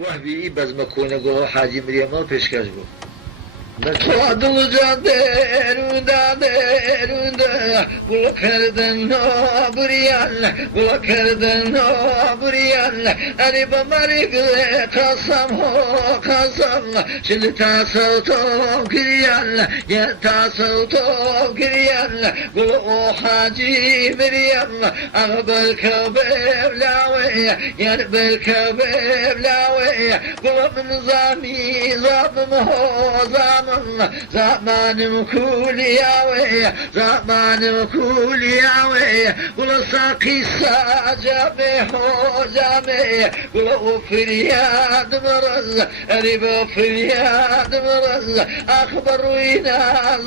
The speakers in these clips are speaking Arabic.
وهبی بەزمە گۆ حاجی مریەمەوە پێشکەش بوو تۆ دڵجان دێروندا گوڵکردن نۆبریان گوڵکردن نۆبریان ئەری بەمەریگ قەسەم قەسەم چل تاسەوتۆم کریان یە تاسەوتۆم کریان گوڵ ئۆ حاجی مریەم ئەغە بەرکە بێبلاوێ یان بەرکە بێبلاوێ گوڵ من زامی زابم هۆزام زمانم كولياوي زمانم كولياوي ولا ساقي ساجامي حوجامي ولا فرياد مرز ريب فرياد مرز أخبر وينا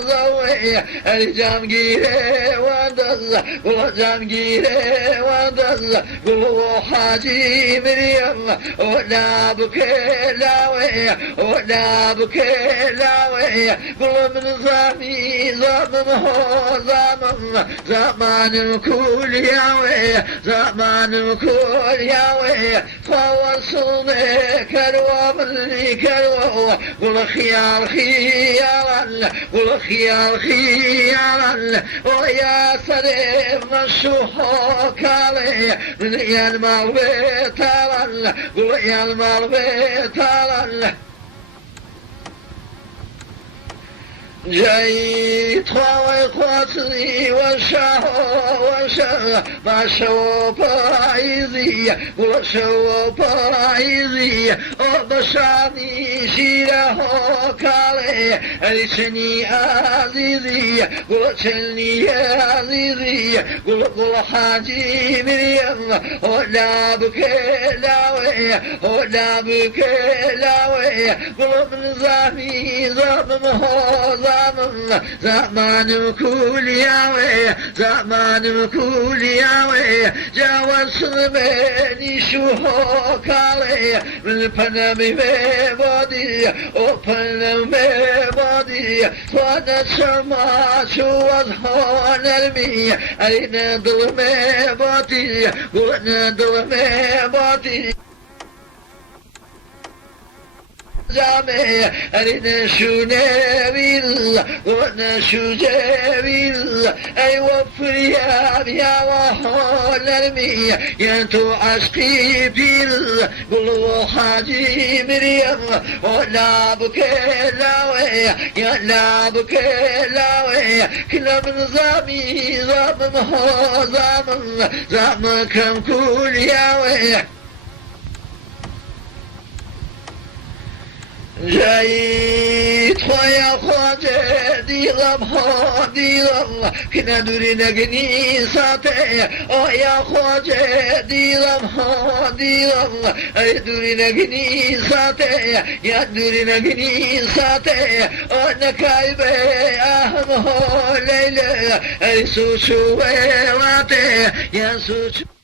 زوي الجام جيري واندز ولا جام جيري واندز ولا حاجي مريم ولا بكلاوي ولا بكلاوي قل من زامي زامم هو زمان الكل ياوي زمان الكل ياوي فوصلني كروا مني كروا قل خيار خيارا قل خيار خيارا ويا سليم الشوحو كالي من ينمر بيتالا قل ينمر بيتالا جاي طاوي قوتني وشا ما شو بايزي وشو بايزي وبشاني شيره كالي ريشني عزيزي وشني عزيزي قل حاجي مريم ولا بكلاوي ولا بكلاوي قل من زامي زامم هو زمان كولياوي زمان كولياوي جاوز مني شو كالي من بنامي بودي وبنامي بودي وانا شما شو هون المي اين ظلمي بودي وانا ظلمي بودي جامع أرينا شو نبيل ونشو جبيل أي وفر يا وحول المي ينتو عشقي بيل قلو حاجي مريم ولا بكلاوي يا لا بكلاوي كلا من زامي زامم هو زامم كم كل ياوي جاي خويا خواجه ديلم كنا دوري نغني ساتي او يا خواجه ديلم اي دوري نغني ساتي يا دوري نغني ساتي او نكايبه اهم هو ليلى اي سوشو واتي يا سوشو